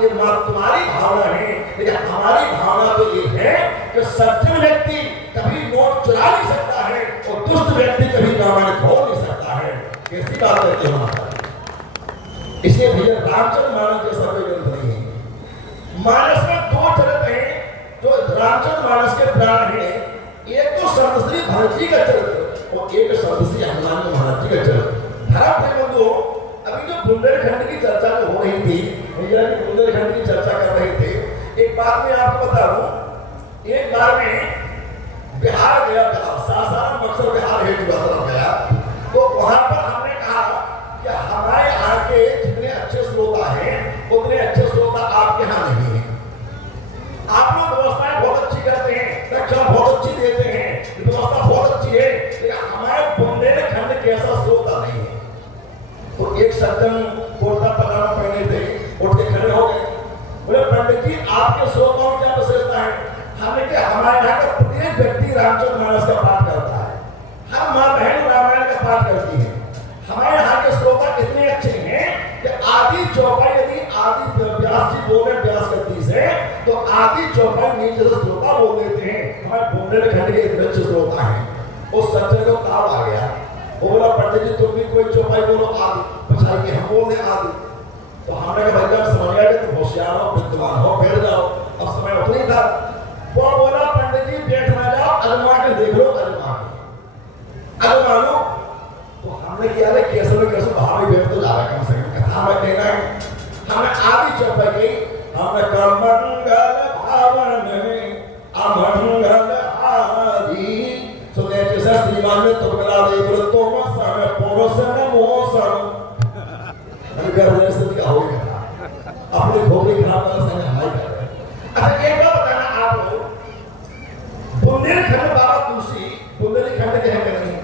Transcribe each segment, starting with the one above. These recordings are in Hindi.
ये माँ तुम्हारी भावना है, लेकिन हमारी भावना भावना तो ये है कि सज्जन व्यक्ति कभी नोट चुरा नहीं सकता है और दुष्ट व्यक्ति कभी रामायण खोल नहीं सकता है। कैसी बात करते हो माता? इसलिए भैया रामचंद्र मानस जैसा कोई ग्रंथ नहीं है। मानस में दो चरित्र हैं जो रामचंद्र मानस के प्राण हैं। एक तो संतश्री भरत जी का चरित्र और एक संतश्री हनुमान महाराज जी का चरित्र। धर्म प्रेम अभी जो बुंदेलखंड की चर्चा जो हो रही थी, भैया जी बुंदेलखंड की चर्चा कर रहे थे। एक बात मैं आपको बता दूं, एक बार में बिहार गया, सासाराम बक्सर बिहार हेड गया, तो वहां पर हमने कहा कि हमारे यहाँ के जितने अच्छे श्रोता हैं उतने अच्छे श्रोता आपके यहाँ नहीं है। आप लोग व्यवस्थाएं बहुत अच्छी करते हैं, रक्षा बहुत अच्छी देते हैं, व्यवस्था बहुत अच्छी है, लेकिन हमारे बुंदेलखंड के ऐसा श्रोता नहीं है। तो एक सज्जन कुर्ता पजामा पहने थे, उठ के खड़े हो गए, बोले पंडित जी आपके श्रोताओं की क्या विशेषता है? हमने कहा हमारे यहाँ का प्रत्येक व्यक्ति रामचंद्र मानस का पाठ करता है, हर माँ बहन रामायण का पाठ करती है। हमारे यहाँ के श्रोता इतने अच्छे हैं कि आदि चौपाई यदि आदि व्यास जी बोले व्यास गति से, तो आदि चौपाई नीचे से श्रोता बोल देते हैं। हमारे बुंदेलखंड के इतने अच्छे श्रोता हैं। उस सज्जन को ताव आ गया, वो बोला पंडित जी तुम भी कोई चौपाई बोलो आदि, पछाई के हम बोल दें आदि। तो हमने कहा भैया समझ आया कि तुम होशियार हो, विद्वान हो, बैठ जाओ। अब समय उतना ही था। वो बोला पंडित जी बैठ ना जाओ, अजमा के देख लो, अजमा लो। तो हमने किया रे कैसे न कैसे भाव में बैठ तो जा रहा है, कम से कम कथा में कहना है। हमने आदि चौपाई की, हमने कहा मंगल भावन अमंगल आदि सुने जैसा श्रीमान ने तो कला दे बोले तो मसन पोरसन मोसन अगर जैसे क्या हो गया अपने खोपड़ी खराब कर संग हमारी कर रहे। अच्छा एक बात बताना आप लोग, बुंदेलखंड बाबा तुलसी बुंदेलखंड के हैं कि नहीं?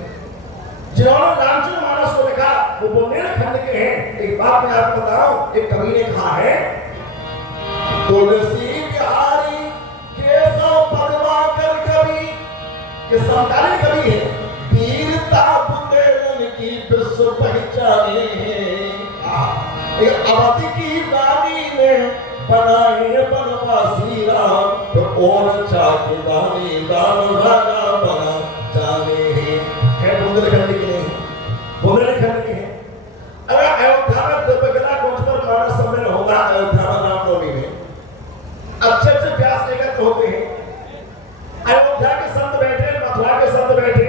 जिन्होंने रामचंद्र मानस को लिखा वो बुंदेलखंड के हैं। एक बात मैं आपको बताऊं, एक कवि ने कहा है तुलसी बिहारी केशव पद्माकर कवि, ये समकालीन कवि है। वीरता बुंदेलन की विश्व पहचाने अवधि की रानी ने बनाए बनवासी राम, तो और चाकी दानी दान राजा बना जाने है। बुंदेलखंड के नहीं, बुंदेलखंड के हैं। अगर अयोध्या में दिव्यगला कुंज पर मानस सम्मेलन होगा, अयोध्या में रामनवमी में अच्छे अच्छे व्यास लेकर होते हैं। अयोध्या के संत बैठे, मथुरा के संत बैठे,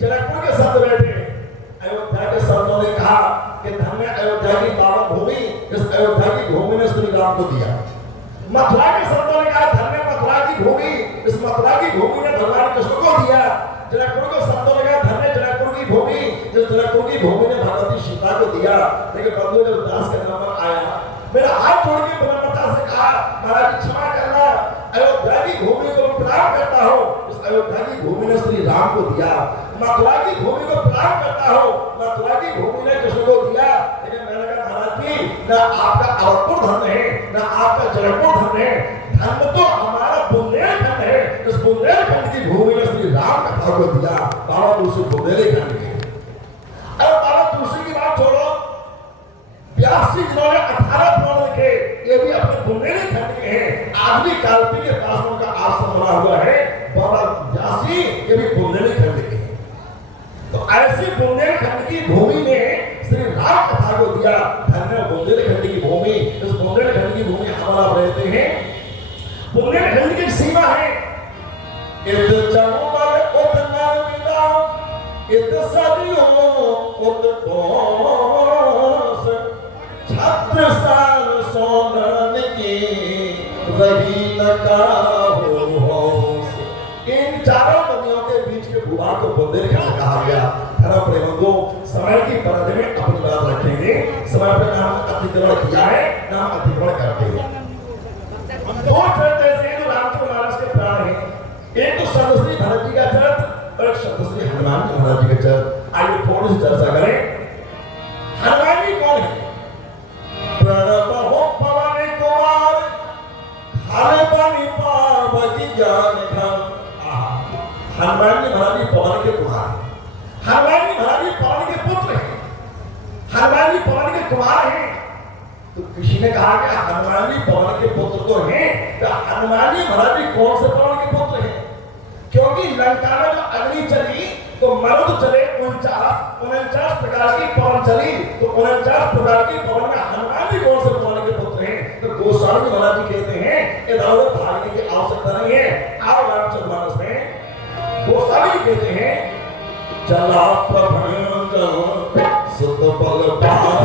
जनकपुर के संत बैठे। अयोध्या के संतों ने कहा कि धन्य अयोध्या की पावन भूमि, इस अयोध्या की भूमि ने श्री राम को दिया। मथुरा के संतों ने कहा धन्य मथुरा की भूमि, इस मथुरा की भूमि ने भगवान कृष्ण को दिया। जनकपुर के संतों ने कहा धन्य जनकपुर की भूमि, इस जनकपुर की भूमि ने भगवती सीता को दिया। लेकिन बंधु जब दास का नंबर आया, मेरा हाथ जोड़ के विनम्रता से कहा महाराज क्षमा करना, अयोध्या की भूमि को प्रणाम करता हूँ, इस अयोध्या की भूमि ने श्री राम को दिया। मथुरा की भूमि को प्रणाम करता हूँ, मथुरा की भूमि ने कृष्ण को दिया। लेकिन मैंने कहा महाराज जी न आपका अवधपुर धन है, न आपका जनकपुर धन है, धन तो हमारा बुंदेलखंड है। इस बुंदेलखंड की भूमि ने श्री राम कथा को दिया। बाबा तुलसी बुंदेलखंड के। अब बाबा तुलसी की बात छोड़ो, व्यास जी जिन्होंने 18 पुराण लिखे, ये भी अपने बुंदेलखंड के हैं। आदमी कालपी के पास उनका आश्रम बना हुआ है। बाबा व्यास जी ये भी बुंदेलखंड के हैं। तो ऐसी बुंदेलखंड की भूमि ने श्री राम कथा को दिया। धन्य बुंदेलखंड की भूमि, इस बुंदेलखंड की भूमि हमारा रहते हैं। बुंदेलखंड की सीमा है इत चंबल उत नर्मदा, इत सदियों उत कोस, छत्रसाल सोनन की रही लगा हो। इन चारों नदियों के बीच के भूभाग को बुंदेलखंड कहा गया। धर्म प्रेमों समय की परत में अपनी बात रखेंगे। समय पर नाम अतिक्रमण किया है, नाम अतिक्रमण करते हैं। दो चरित्र ऐसे हैं जो रामचंद्र मानस के प्राण हैं। एक तो संतश्री भरत जी का चरित्र और एक संतश्री हनुमान जी महाराज जी का चरित्र। आइए थोड़ी सी चर्चा करें। हनुमान जी कौन है? प्रणव हो पवन कुमार, हर बनि पार्वती ज्ञान धन। हनुमान जी महाराज जी पवन के कुमार हैं। हनुमान जी महाराज जी पवन के पुत्र हैं। हनुमान जी पवन के कुमार हैं। तो किसी ने कहा कि हनुमान जी पवन के पुत्र तो हैं, तो हनुमान जी महाराज जी कौन से पवन के पुत्र हैं? क्योंकि लंका में जो अग्नि चली तो मरुद चले 49 प्रकार की पवन चली, तो 49 प्रकार की पवन में हनुमान जी कौन से पवन के पुत्र हैं? तो गोस्वामी जी महाराज जी कहते हैं इधर उधर भागने की आवश्यकता नहीं है, आओ रामचरितमानस में गोस्वामी जी कहते हैं चला प्रभंजन सुत बल पार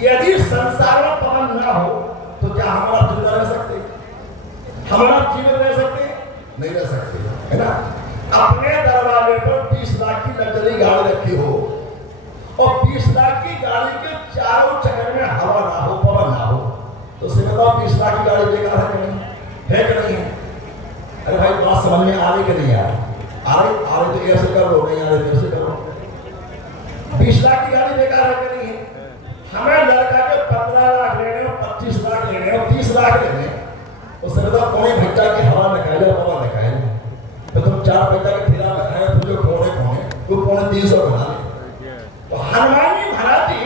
यदि संसार में पवन ना हो तो क्या हमारा जिंदा रह सकते? हमारा जीवन रह सकते? नहीं रह सकते, है ना? अपने दरवाजे पर 20 लाख की लग्जरी गाड़ी रखी हो और 20 लाख की गाड़ी के चारों चक्कर में हवा ना हो, पवन ना हो, तो सिर्फ 20 लाख की गाड़ी बेकार है कि नहीं? है कि नहीं है? अरे भाई बात समझ में आ रही कि नहीं आ रही? आ रही तो ऐसे कर लो, नहीं आ रही तो ऐसे करो। 20 लाख की गाड़ी बेकार है कि नहीं है? हमें लड़का के 15 लाख लेने हो, 25 लाख लेने हो, 30 लाख लेने, उससे तो पौने भट्टा की हवा निकाल लो, पवन निकाल लो, तो तुम 4 पैसा के ठेला में खाए तो जो पौने वो पौने 300 बना ले। तो हनुमान जी महाराज जी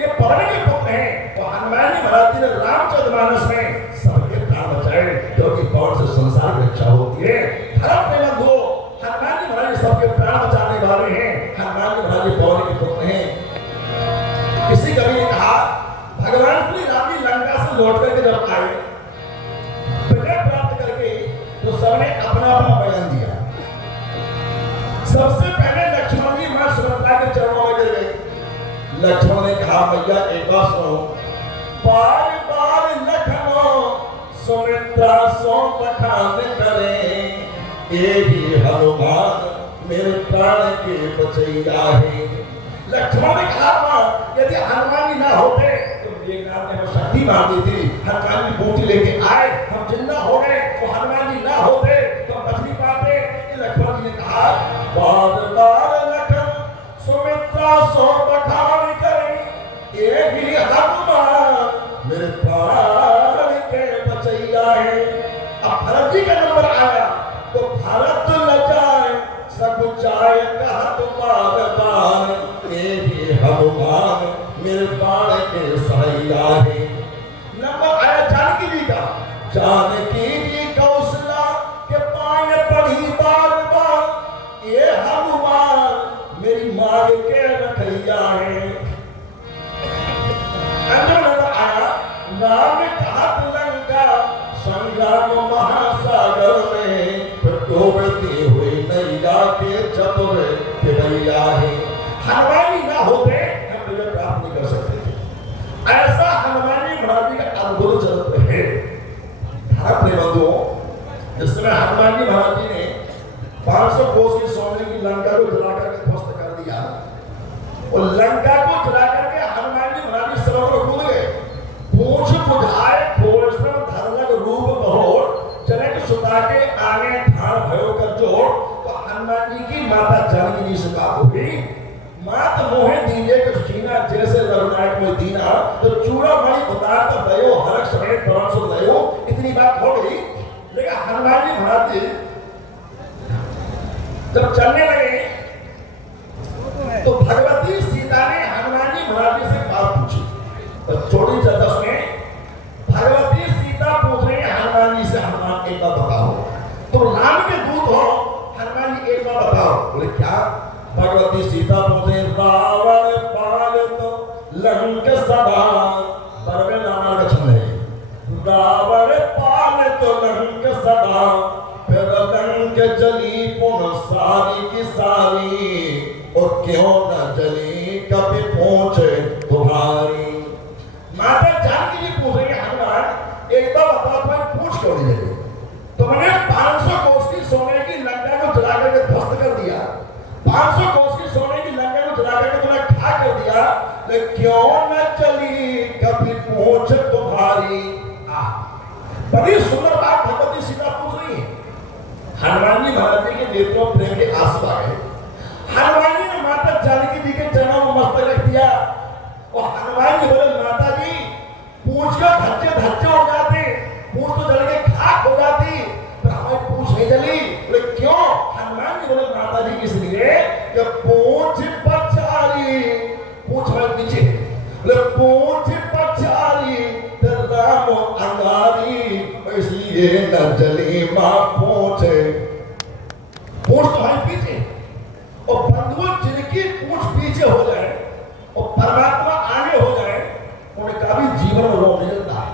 ये पवन के पुत्र हैं, तो हनुमान जी महाराज जी ने रामचरितमानस में सबके प्राण बचाए, क्योंकि पवन से संसार की रक्षा होती है। धर्म प्रेम दो हनुमान जी महाराज सबके प्राण बचाने वाले हैं। हनुमान जी महाराज जी पवन के पुत्र हैं। किसी कवि ने कहा भगवान श्री राम जी लंका से लौट करके जब आए विजय प्राप्त करके तो सबने अपना अपना बयान दिया। सबसे पहले लक्ष्मण जी मां सुभद्रा के चरणों में गिर गए। लक्ष्मण ने कहा भैया एक बात सुनो, बार बार लखनो सुमित्रा सो बखान करें, यही हनुमान मेरे प्राण के बचैया है। लक्ष्मण ने कहा यदि हनुमान जी ना होते तो मेघनाथ ने वो शक्ति मार दी थी, हनुमान जी बूटी लेके आए, हम जिंदा हो गए, वो हनुमान जी ना होते तो हम बच नहीं पाते। लक्ष्मण जी ने कहा बार बार लखन सुमित्रा सो बखान करें, ये भी हनुमान मेरे प्राण के बचैया है। अब भरत जी का नंबर आया तो भरत लजाए सब चाय कहत बार बार, हनुमान मेरे प्राण के सहायता है। नंबर आया जानकी जी का, जानकी जी कौशला के पाए पड़ी बार बार, ये हनुमान मेरी मांग के रखैया है। अंदर नंबर आया नाम कहत लंका संग्राम महासागर में, डूबती हुई नैया के चतुर खिलैया है। हनुमान जी ना होते हम विजय प्राप्त नहीं कर सकते थे। ऐसा हनुमान जी महाराज जी का अद्भुत चरित्र है। अपने बंधुओं, जिस समय हनुमान जी महाराज जी ने 500 कोस की सोने की लंका को जला करके ध्वस्त कर दिया और लंका को जला करके हनुमान जी महाराज जी सरोवर में कूद गए। पूछ बुझाए खोलश्रम धरलग रूप बहोर, जनक सुता के आगे ठाड़ भयो कर जोड़। तो हनुमान जी की माता जानकी जी से बात हो गई, मात मोहे दीजे कृष्णा जैसे रघुनायक में दीना, तो चूड़ा मणि उतार तो दयो हरक समेत पवन सुन दयो। इतनी बात हो गई, लेकिन हनुमान जी महाराज जी जब चलने लगे तो भगवती सीता ने हनुमान जी महाराज जी से बात पूछी। तो छोटी चर्चा सुने, भगवती सीता पूछ रही है हनुमान जी से, हनुमान एक बात बताओ, तुम राम के दूत हो, हनुमान जी एक बात बताओ। बोले क्या? भगवती सीता पूछे रावण पालित लंक सदा, परवे नाम का छंद है, रावण पालित लंक सदा, फिर लंक जली पुन सारी की सारी, और क्यों न जली कभी पहुंचे तुम्हारी। माता जानकी जी पूछ रही है हनुमान एक बार बताओ, तुम्हें पूछ क्यों नहीं लगे? तुमने 500 कोस की सोने की लंका को जला करके ध्वस्त कर दिया, 500 कोस की ने खा कर दिया, ले क्यों न चली कभी पूछ तुम्हारी। बड़ी सुंदर बात भगवती सीता पूछ रही है। हनुमान जी महाराज जी के नेत्रों प्रेम के आंसू आ गए। हनुमान जी ने माता जानकी जी के चरणों में मस्तक रख दिया और हनुमान जी बोले, माता जी पूछ का धच्चे धच्चे हो जाते, पूछ तो जल के खाक हो जाती, पर हमारी पूछ नहीं जली। बोले क्यों? हनुमान जी बोले, माता जी इसलिए कि पूछ पछारी, पूछ हमारे पीछे है, बोले पूछ पछारी राम अंगारी, इसलिए न जली मां पूछे। पूछ तुम्हारे पीछे और बंधुओं जिनकी पूछ पीछे हो जाए और परमात्मा आगे हो जाए, उनका भी जीवन में रोग निकलता है।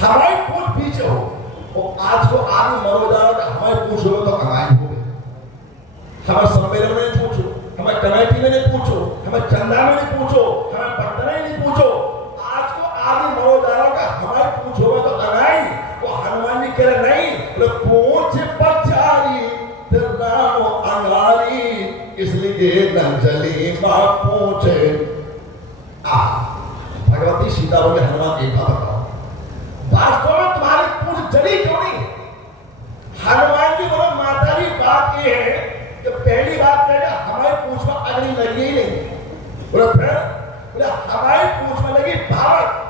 हमारी पूछ पीछे हो और आज को आगे मरो जाओ, हमारी पूछ हो तो हमारी हो गई। हमारे सम्मेलन में नहीं पूछो, हमारे कमेटी में नहीं पूछो, हमारे चंदा में नहीं पूछो, हमारे पटना में नहीं पूछो, आज को आगे मरो जाओ का हमारी पूछ होगा तो अनाई। वो हनुमान जी कह रहे नहीं, तो पूछ पछारी राम अंगारी, इसलिए न जली मां पूछे। भगवती सीता बोले, हनुमान एक बात बताओ, वास्तव में तुम्हारी पूछ जली क्यों नहीं? हनुमान जी बोले, माता जी बात ये है कि पहली बात कह रहे हमारी पूछ में अग्नि लगी ही नहीं। बोले फिर? बोले हमारी पूछ में लगी पावक।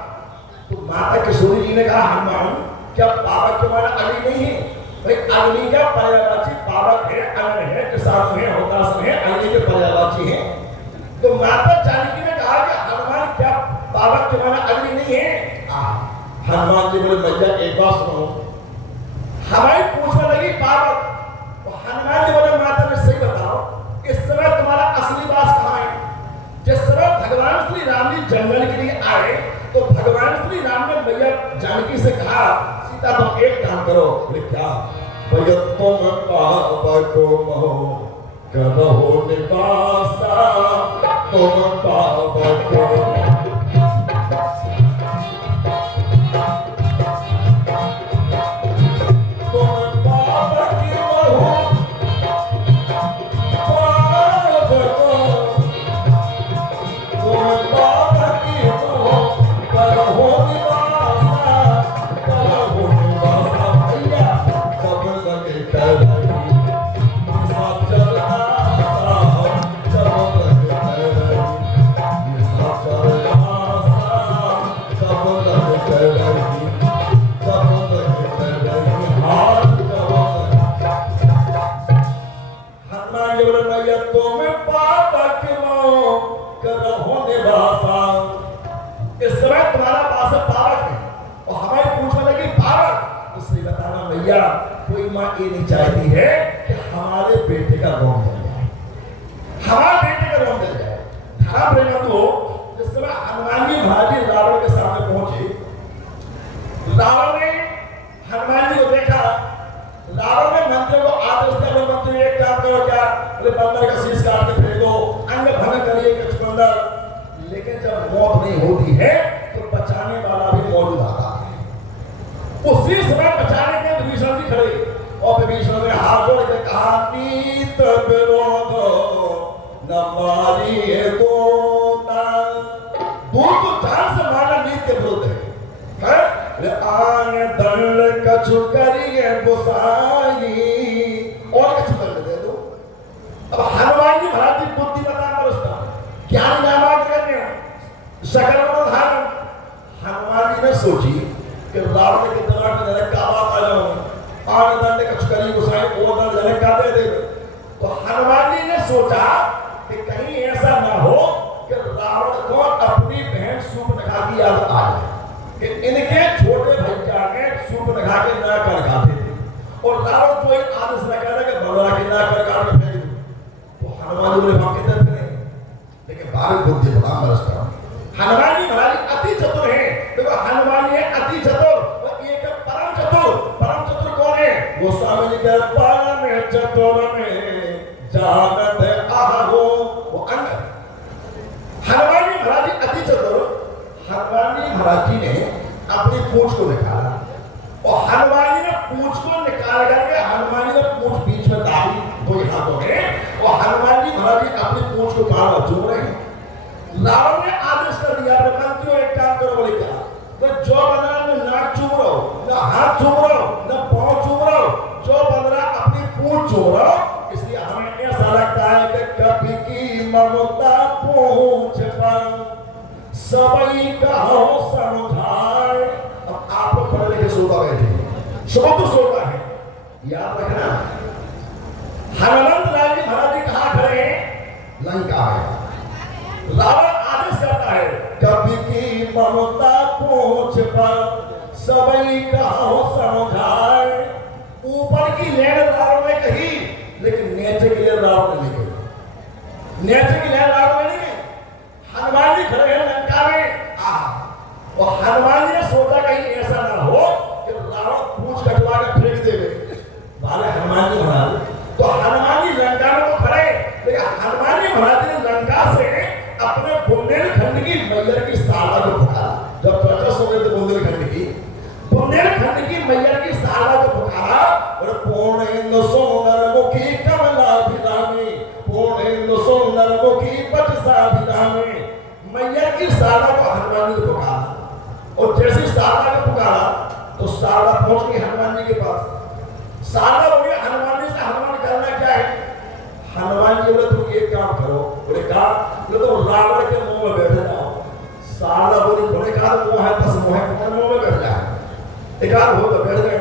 तो माता किशोरी जी ने कहा, हनुमान क्या पावक के माना अग्नि नहीं है? भाई अग्नि का पर्यायवाची पावक है, अग्नि है, किसान है, होतासन है, अग्नि के पर्यायवाची है। तो माता जानकी ने कहा कि हनुमान क्या पावक के माना अग्नि नहीं है? हनुमान जी बोले, मैया एक बात सुनो, हमारी पूछ में लगी पावक। तो हनुमान जी बोले, माता ने सही बताओ, इस समय तुम्हारा असली वास कहाँ है? जिस समय भगवान श्री राम जी जंगल के लिए आए तो भगवान श्री राम ने मैया जानकी से कहा, सीता तुम एक काम करो। बोले क्या? भैया तुम पाप को महो करो निवासा, तुम पाप को कोई मां ये नहीं चाहती है कि हमारे बेटे का रोम जल जाए, हमारे बेटे का रोम जल जाए। हाँ प्रेम तो जिस समय हनुमान जी महाराज रावण के सामने पहुंचे, रावण ने हनुमान जी को देखा, रावण ने मंत्री को आदेश दिया, मंत्री एक काम करो, क्या? बोले बंदर का शीश काट के फेंक दो, अंग भंग करिए बंदर। लेकिन जब मौत नहीं होती है तो बचाने वाला भी मौजूद आता है। उसी समय बचाने के विभीषण जी खड़े और विभीषण ने हाथ जोड़ के कहा, नीत विरोध न मारिए दोता। दूर तो जान से मारना नीत के विरुद्ध है। आन दंड कछु करिए बुसाई, और कछु दंड दे दो। अब हनुमान जी महाराज जी बुद्धि बता कर उसका ज्ञान नामाज करने सकल धारण। हनुमान जी ने सोची कि रावण के दिमाग में जरा क्या बात आ जाओ, आन दंड कछु करिए बुसाई, वो दंड जरा क्या दे दे। तो हनुमान जी ने सोचा कि कहीं ऐसा ना हो कि रावण को अपनी बहन सूर्पनखा की याद आ जाए कि इनके छोटे भैया ने सूर्पनखा के नाक काट खाते थे और रावण को एक आदेश लगा था कि भगवान के नाक काट के फेंक दो। तो हनुमान जी बोले हम किधर करें, लेकिन बारह बुद्धि बता मरस्ता। हनुमान जी महाराज अति चतुर है। देखो हनुमान जी अति चतुर और एक परम चतुर। परम चतुर कौन है? गोस्वामी जी के परम चतुर में जानत आहो, वो अंग। हनुमान जी महाराज जी अति चतुर। हनुमान जी महाराज जी ने अपनी पूंछ को निकाला और हनुमान जी ने पूंछ को निकाल करके हनुमान जी ने पूंछ बीच में डाली दो हाथों में और हनुमान जी महाराज जी अपनी पूंछ को बार बार चूम रहे हैं। रावण ने आदेश कर दिया अपने मंत्रियों एक काम करो, बोले क्या, बोले जो बंदरा में नाक चूम रहो, ना हाथ चूम रहो, ना पांव चूम रहो, जो बंदरा अपनी पूंछ चूम रहो। इसलिए हमें ऐसा लगता है कि कभी की ममता पूंछ पर सबई कहो समझाए। अब आप लोग पढ़े लिखे श्रोता बैठे, श्रोता श्रोता है, याद रखना हनुमंत लाल जी महाराज जी कहां खड़े हैं? लंका है। रावण आदेश करता है कभी की ममता पूंछ पर सबई कहो समझाए। ऊपर की लहर रावण ने कही, लेकिन नीचे की लहर रावण ने नहीं कही। नीचे की लहर रावण ने नहीं कही। हनुमान जी खड़े हैं लंका में, और हनुमान जी ने सोचा कहीं ऐसा ना हो कि रावण पूंछ कटवा कर फेंक देवे वाले हनुमान जी महाराज। तो हनुमान जी लंका में तो खड़े, लेकिन हनुमान जी महाराज ने लंका से अपने बुंदेलखंड की मैयर की साला को पुकारा। जब चर्चा सुन रहे थे बुंदेलखंड की मैयर की साला को पुकारा, और पूर्णेंदु सुंदर मुखी कमलाभिरामी, पूर्णेंदु सुंदर मुखी पटसाभिरामी। मैयर की साला को हनुमान जी ने पुकारा, और जैसे साला को पुकारा तो साला पहुंच गई हनुमान जी के पास। साला बोले हनुमान जी से, हनुमान करना क्या है? हनुमान जी बोले तुम एक काम करो। बोले कहा, बोले तो रावण के मुंह में बैठ जाओ। साला बोले बोले कहा मुंह है बस मुंह है, मुंह में बैठ जाए। एक आध हो तो बैठ गए।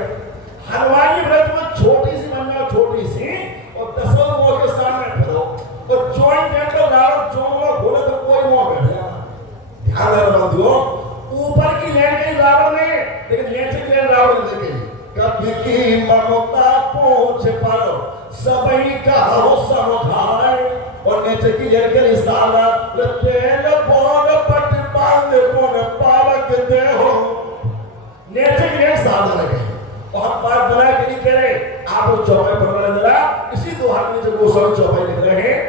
हनुमान जी बोले तुम छोटी सी बन जाओ, छोटी सी, और 10 मुंह के सामने खड़ो, और ज्वाइंट टेंडर रावण जो मुंह बोले तो कोई मुंह बैठ जाए। ध्यान रखना बंधुओं, ऊपर की लहर गई रावण ने, लेकिन नीचे की लहर रावण ने गई। कभी की ममता पूंछ पर सबई कहो समझाए, और नीचे की लहर के साला तेल बोल पट बांध बोल पावक दे हो। नीचे की लहर साला लगे, और हम बात बना के नहीं कह रहे, आप लोग चौपाई पढ़ रहे जरा, इसी दोहा के नीचे गोस्वामी चौपाई लिख रहे हैं।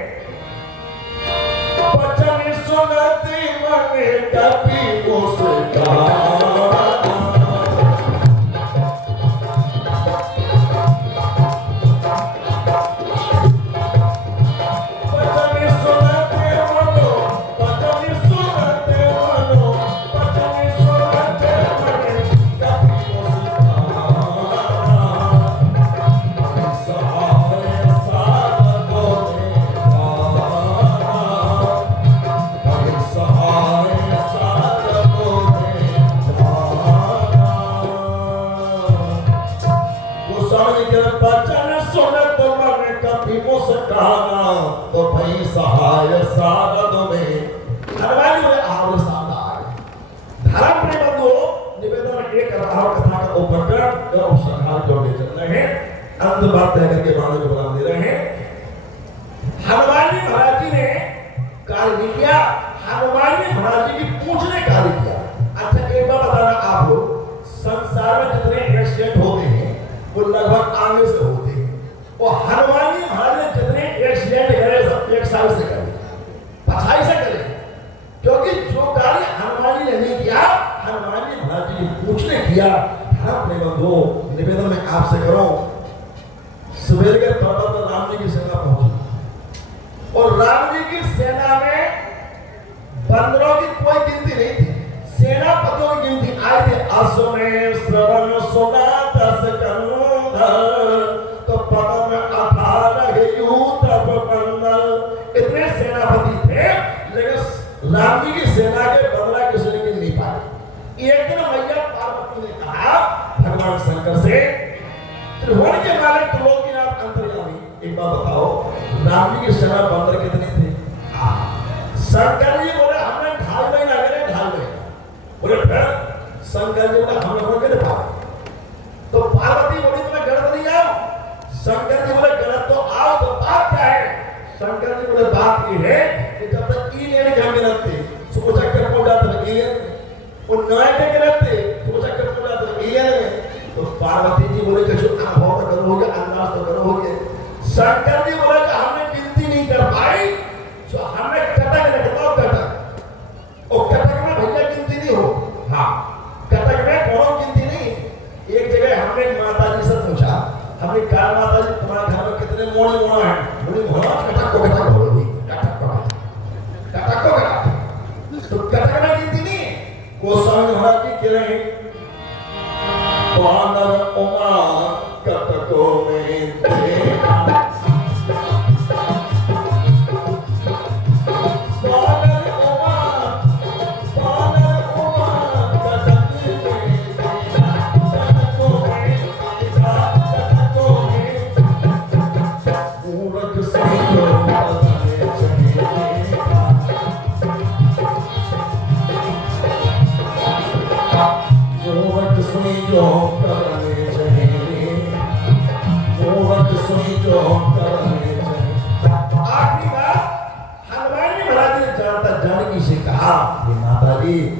बचन सुनती मन कभी मुस्कान, तो भाई सहाय सारद में। हनुमान जी बोले आओ साधार। धर्म प्रिय बंधुओं, निवेदन में एक रावण कथा का उपक्रम और संहार जोड़े चल रहे हैं। अंत बात तय करके बाणों को बता दे रहे हैं। हनुमान जी महाराज जी ने कार्य किया, हनुमान जी महाराज जी की पूंछ ने कार्य किया। अच्छा एक बात बताना आप लोग, संसार में जितने एक्सीडेंट होते हैं वो लगभग आगे से होते हैं, और हनुमान जी महाराज ने जितने एक्सीडेंट करे सब एक साल से करे, पछाई से करे, क्योंकि जो कार्य हनुमान जी ने नहीं किया, हनुमान जी महाराज जी की पूंछ ने किया। अपने बंधुओं, निवेदन में आपसे करो, सवेरे के पर्वत पर राम जी की सेना पहुंची, और राम जी की सेना में बंदरों की कोई गिनती नहीं थी, सेनापतियों की गिनती आए थे। असुमेव श्रवण सुना 10 कंधर, तो पदम अठारह यूथ बंदर। इतने सेनापति थे, लेकिन राम जी की सेना के बंदरा किसी ने गिन नहीं पाए। एक दिन मैया पार्वती ने कहा भगवान शंकर से, त्रिभुवन के मालिक त्रिलोकीनाथ अंतर्यामी, एक बात बताओ, राम जी की सेना बंदर कितने थे? शंकर जी बोले हमने 2.5 महीना करे, 2.5 महीना। बोले फिर? शंकर जी बोले हम लोगों के पाए। तो पार्वती बोली तुम्हें गणत नहीं आओ? शंकर जी बोले गणत तो आओ, तो बात क्या है? शंकर जी बोले बात ये है कि जब तक ई लेने के हम गिनत थे, सुबह चक्कर पहुंच जाते थे ई लेने, और नए के गिनत थे, सुबह चक्कर पहुंच जाते थे ई लेने। तो पार्वती जी बोले कि जो अनुभव तो करोगे, अंदाज तो करोगे। शंकर जी बोले कि हमने गिनती नहीं कर पाई, तो हमने कटक रखता कटक, और कटक में भैया गिनती नहीं हो। हाँ, कटक में कौन गिनती नहीं गोस्वामी महाराज जी कह रहे हैं वानर उमा कटको में देखा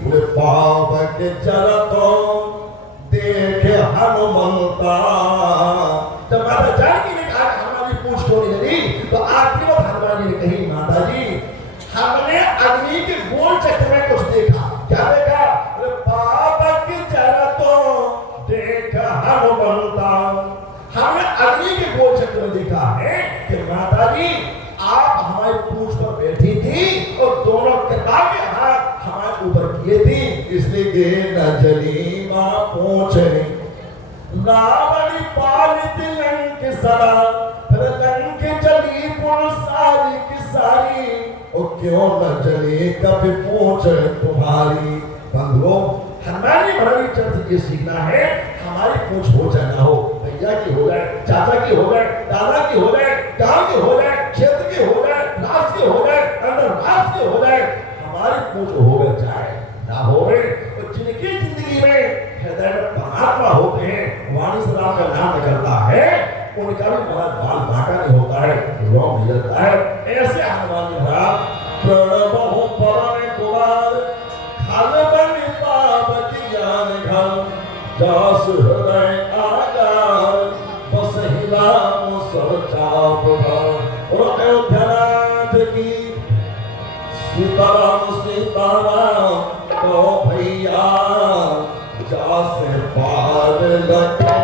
पूरे पाप के जरा तो देखे हनुमंता। जब माता जानकी ने कहा हमारी पूछ क्यों नहीं लगी तो आखिरी बात हनुमान जी ने कही माता जी हमने अग्नि के गोल चक्र में कुछ देखा। क्या देखा? पूरे पाप के जरा तो देखे हनुमंता। हमने अग्नि के गोल चक्र में देखा है कि माता जी आप हमारी पूछ पर बैठी थी और दोनों किताब के हाथ हमारे ऊपर किए थी, इसलिए गे न जली मां पहुंचे रावण पालित लंक सरा लंक जली पुर सारी की सारी और क्यों न जली कभी पहुंचे तुम्हारी। बंधुओं हनुमान जी महाराज चरित्र ये सीखना है हमारी पूछ हो चाहे ना हो, भैया की हो गए, चाचा की हो गए, दादा की हो गए, गांव की हो गए, क्षेत्र के हो गए, राष्ट्र के हो गए, अंतरराष्ट्र के हो गए, हमारी पूछ हो गए चाहे ना हो गए तो जिनकी जिंदगी में हृदय में परमात्मा होते हैं, वाणी से राम का नाम निकलता है, उनका भी बड़ा बाल बांका नहीं होता है, रोम निकलता है। ऐसे हनुमान जी महाराज प्रणव पवन कुमार खाल बन पाप की ज्ञान घन जास हृदय आकार बस हिला मुसर चाप और अयोध्यानाथ की सीताराम सीताराम तो भैया जासे पार लगे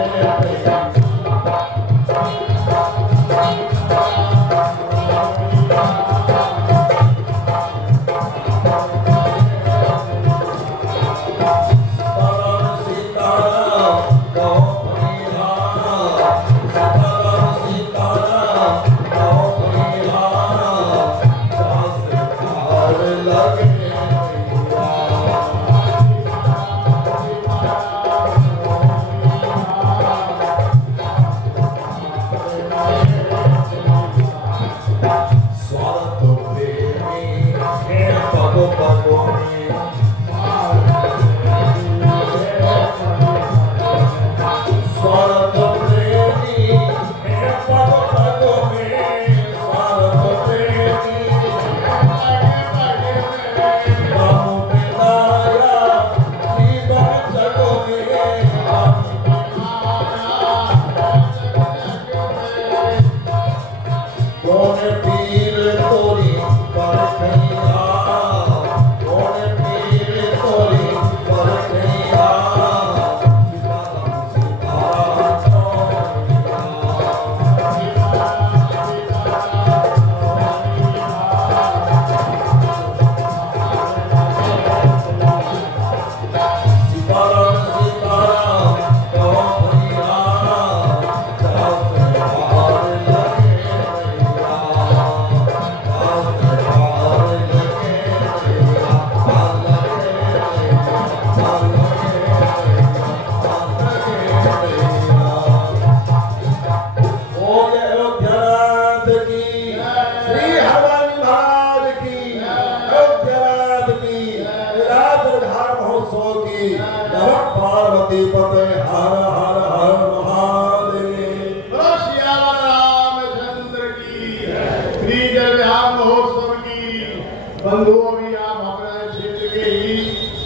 बंधुओं भी आप अपने क्षेत्र के ही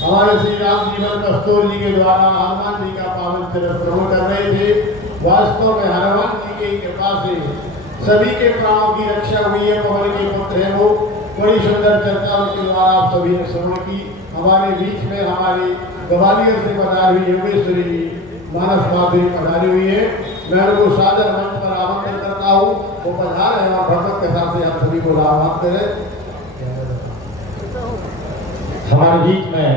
हमारे श्री राम जीवन कस्तूर जी के द्वारा हनुमान जी का पावन चरित्र श्रवण कर रहे थे। वास्तव में हनुमान जी की कृपा से सभी के प्राणों की रक्षा हुई है। पवन के पुत्र है वो, बड़ी सुंदर चर्चा उनके द्वारा आप सभी ने श्रवण की। हमारे बीच में हमारी ग्वालियर से पधारी हुई योगेश्वरी जी मानस माधुरी पधारी हुई है। मैं उनको सादर मंच पर आमंत्रित करता हूँ, वो पधार है और भगवत कथा से आप सभी को आह्वान करें। हमारे बीच में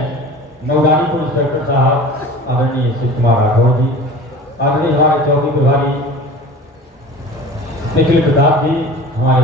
नौगानी पुलिस इंस्पेक्टर साहब आदरणीय शिव कुमार राठौर जी, आदरणीय हमारे चौकी प्रभारी निखिल प्रताप जी, हमारे